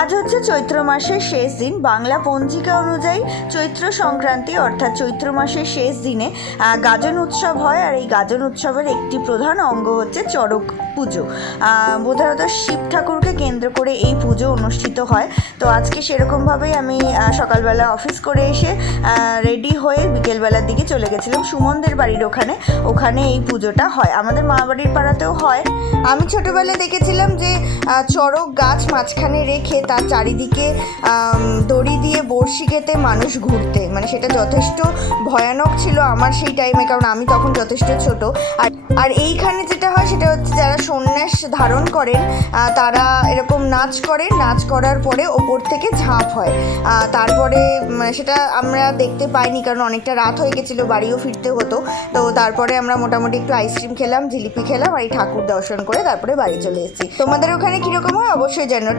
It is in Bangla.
আজ হচ্ছে চৈত্র মাসের শেষ দিন। বাংলা পঞ্জিকা অনুযায়ী চৈত্র সংক্রান্তি অর্থাৎ চৈত্র মাসের শেষ দিনে গাজন উৎসব হয়। আর এই গাজন উৎসবের একটি প্রধান অঙ্গ হচ্ছে চড়ক পুজো। প্রধানত শিব ঠাকুরকে কেন্দ্র করে এই পুজো অনুষ্ঠিত হয়। তো আজকে সেরকমভাবেই আমি সকালবেলা অফিস করে এসে রেডি হয়ে বিকেলবেলার দিকে চলে গেছিলাম সুমনদের বাড়ির ওখানে এই পুজোটা হয়। আমাদের মা বাড়ির পাড়াতেও হয়। আমি ছোটোবেলায় দেখেছিলাম যে চড়ক গাছ মাঝখানে রেখে তার চারিদিকে দড়ি দিয়ে বড়শি গেঁথে মানুষ ঘুরতে, মানে সেটা যথেষ্ট ভয়ানক ছিল আমার সেই টাইমে, কারণ আমি তখন যথেষ্ট ছোট। আর এইখানে যেটা হয় সেটা হচ্ছে যারা সন্ন্যাস ধারণ করেন তারা এরকম নাচ করেন, নাচ করার পরে ওপর থেকে ঝাঁপ হয়। তারপরে সেটা আমরা দেখতে পাইনি কারণ অনেকটা রাত হয়ে গেছিলো, বাড়িও ফিরতে হতো। তো তারপরে আমরা মোটামুটি একটু আইসক্রিম খেলাম, জিলিপি খেলাম আর এই ঠাকুর দর্শন করে তারপরে বাড়ি চলে এসেছি। তোমাদের ওখানে কীরকম হয় অবশ্যই জানো।